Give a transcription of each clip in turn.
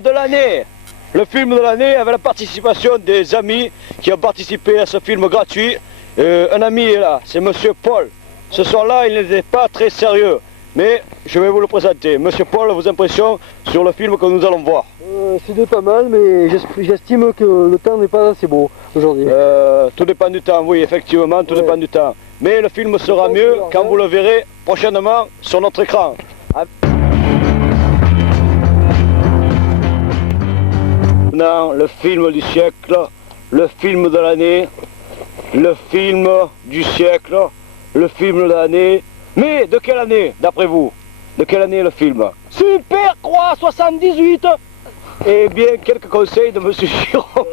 de l'année. Le film de l'année avec la participation des amis qui ont participé à ce film gratuit. Un ami est là, c'est Monsieur Paul. Ce soir-là, il n'était pas très sérieux, mais je vais vous le présenter. Monsieur Paul, vos impressions sur le film que nous allons voir? C'était pas mal, mais j'estime que le temps n'est pas assez beau aujourd'hui. Tout dépend du temps, oui, effectivement, tout dépend du temps. Mais le film sera mieux quand vous le verrez prochainement sur notre écran. Maintenant, le film du siècle, le film de l'année, le film du siècle, le film de l'année. Mais de quelle année, d'après vous? De quelle année le film? Super Croix 78. Eh bien, quelques conseils de Monsieur Jérôme.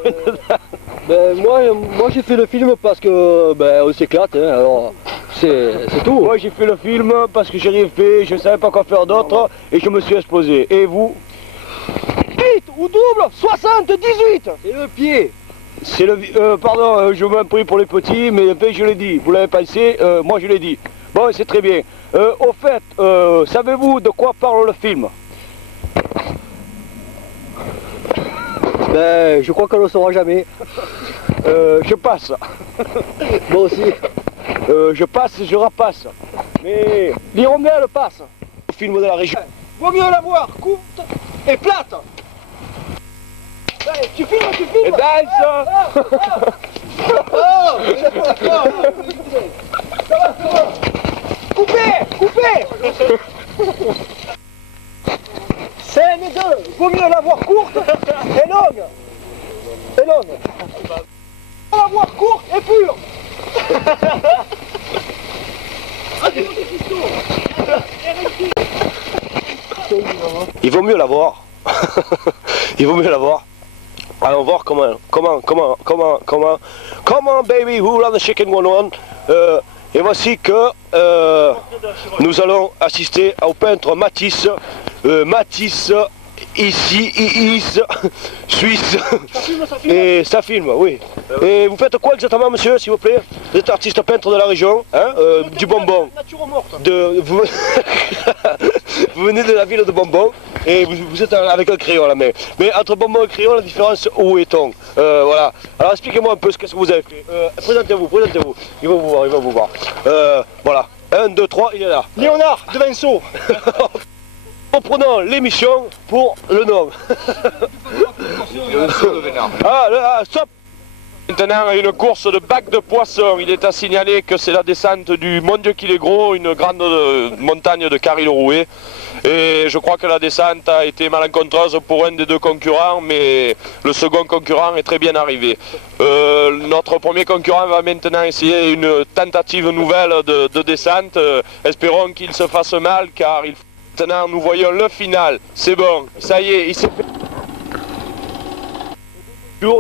Moi j'ai fait le film parce que on s'éclate, hein, alors c'est tout. Moi j'ai fait le film parce que j'ai rien fait, je ne savais pas quoi faire d'autre et je me suis explosé. Et vous? Vite ou double 78. Et le pied. C'est le... pardon, je m'en prie pour les petits, mais je l'ai dit. Vous l'avez pensé, moi je l'ai dit. Bon, c'est très bien. Au fait, savez-vous de quoi parle le film? Je crois qu'on ne le saura jamais. Je passe. Moi aussi. Je passe, je repasse. Mais l'hirondelle passe. Le film de la région. Vaut mieux la voir courte et plate. Allez, tu filmes. Et danse. Coupez. Scène 2, vaut mieux la voir courte et longue. La voir courte et pure. Il vaut mieux la voir. Il vaut mieux la voir. Allons voir comment baby who on the chicken one. Et voici que nous allons assister au peintre Matisse. Matisse ici, Suisse. Et ça filme, oui. Et vous faites quoi exactement, monsieur, s'il vous plaît? Vous êtes artiste peintre de la région, hein, du Bonbon. Vous venez de la ville de Bonbon et vous êtes avec un crayon à la main. Mais entre Bonbon et crayon, la différence, où est-on? Voilà. Alors expliquez-moi un peu ce que vous avez fait. Présentez-vous. Il va vous voir. Voilà. 1, 2, 3, il est là. Léonard de Vinceau. Reprenons l'émission pour le nom. Stop. Maintenant, une course de bac de poissons. Il est à signaler que c'est la descente du Mon Dieu qu'il est gros, une grande montagne de Carry-le-Rouet. Et je crois que la descente a été malencontreuse pour un des deux concurrents, mais le second concurrent est très bien arrivé. Notre premier concurrent va maintenant essayer une tentative nouvelle de descente. Espérons qu'il se fasse mal, car maintenant nous voyons le final. C'est bon, ça y est, il s'est fait...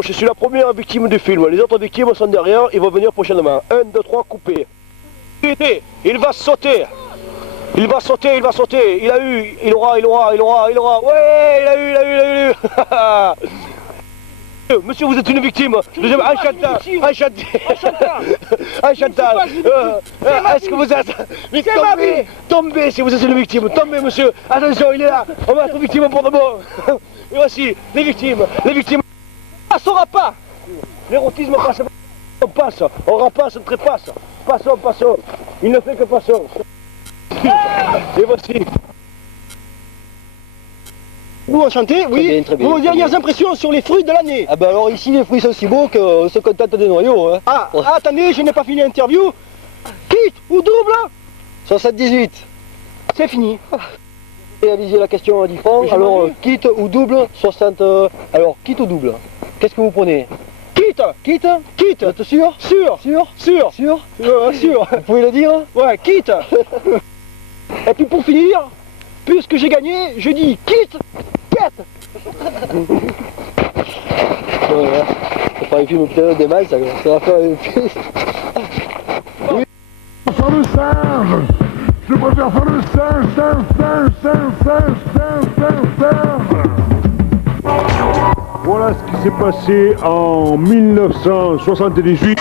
Je suis la première victime du film, les autres victimes sont derrière, ils vont venir prochainement. 1, 2, 3, coupé. Il va sauter. Il va sauter. Il aura. Ouais, il a eu. Monsieur, vous êtes une victime. Deuxième, enchanté. Est-ce que vous êtes... Tombez si vous êtes une victime. Tombez, monsieur. Attention, il est là. On va être victime pour de bon. Et voici, les victimes. Passera pas. L'érotisme passe. On passe. On repasse, on trépasse. Passons. Il ne fait que passons. Et voici. Vous enchanté, oui. Très bien. Vos dernières impressions sur les fruits de l'année? Ah bah alors ici les fruits sont si beaux qu'on se contente des noyaux. Hein. Attendez, je n'ai pas fini l'interview. Quitte ou double? 78. C'est fini. Réalisez la question à 10 francs. Alors quitte ou double 60. Alors quitte ou double? Qu'est-ce que vous prenez? Quitte. Vous êtes sûr? Sûr. Sûr. Vous pouvez le dire? Ouais, quitte. Et puis pour finir, puisque j'ai gagné, je dis quitte, quête. Voilà. Ça fera un film peut-être des mal, ça va faire un film. Oui. Faire le singe. Je préfère faire le singe. Voilà ce qui s'est passé en 1978.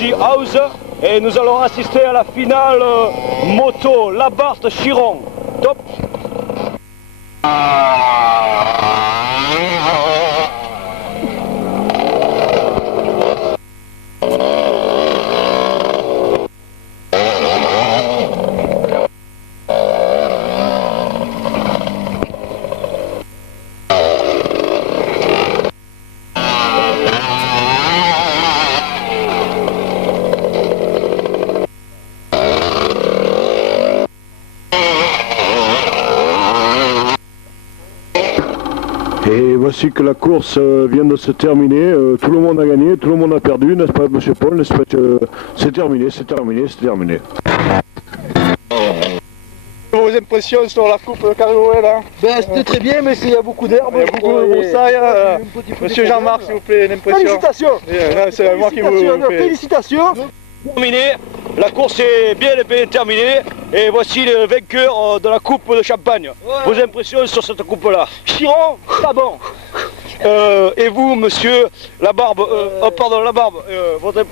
Bossy House et nous allons assister à la finale moto Labarthe-Chiron. Top. Et voici que la course vient de se terminer. Tout le monde a gagné, tout le monde a perdu, n'est-ce pas, monsieur Paul? N'est-ce pas que c'est terminé, c'est terminé, c'est terminé. Vos impressions sur la coupe Carlo-Rouet là? Ben, c'était très bien, mais il y a beaucoup d'herbe. Il y a beaucoup de broussailles. Monsieur Jean-Marc, s'il vous plaît, une impression. Félicitations. C'est moi qui vous fais. Félicitations. Terminé, la course est bien terminée et voici le vainqueur de la coupe de Champagne. Vos impressions sur cette coupe-là? Chiron, pas bon. Et vous, monsieur Labarbe,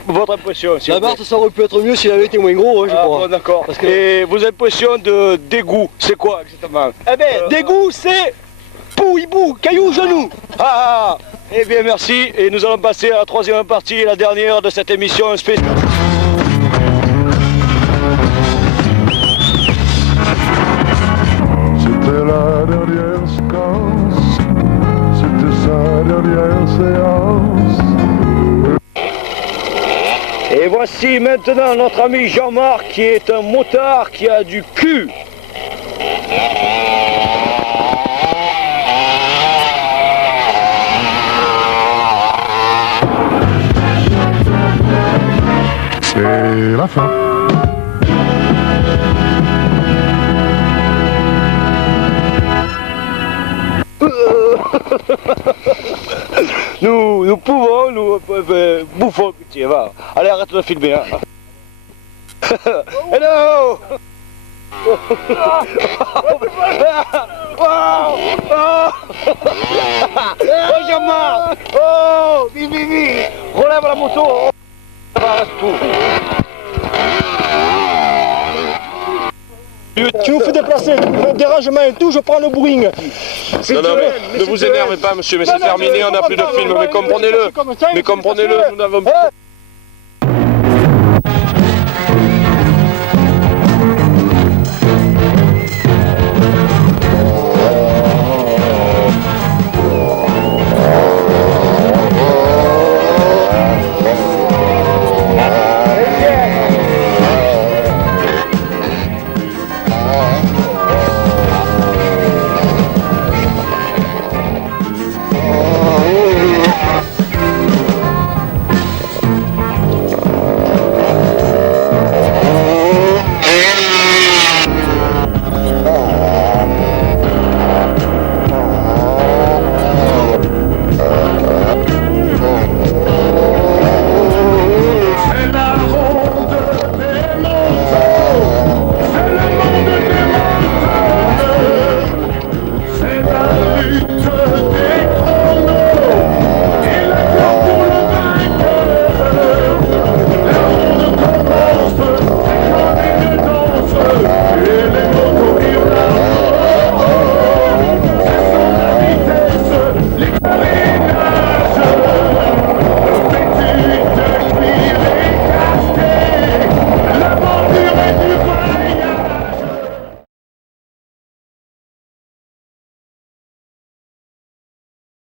votre impression? La Barthe, ça aurait pu être mieux s'il avait été moins gros, je crois. Bon, d'accord. Et vos impressions de dégoût, c'est quoi exactement? Eh ben, dégoût, c'est pou-hibou, caillou, genou. Ah, eh bien merci, et nous allons passer à la troisième partie, la dernière de cette émission spéciale. C'était la dernière séquence, c'était sa dernière séance. Et voici maintenant notre ami Jean-Marc qui est un motard qui a du cul. C'est la fin. Nous pouvons, nous bouffons, tiens, va. Allez, arrête de filmer. Hein. Hello. Oh Jean-Marc. Oh, vivi, relève la moto. Arrête tout. Tu nous fais déplacer, dérangement et tout, je prends le bourring. Non, mais ne vous énervez pas, monsieur, mais c'est terminé, on n'a plus de film, mais comprenez-le, nous n'avons plus...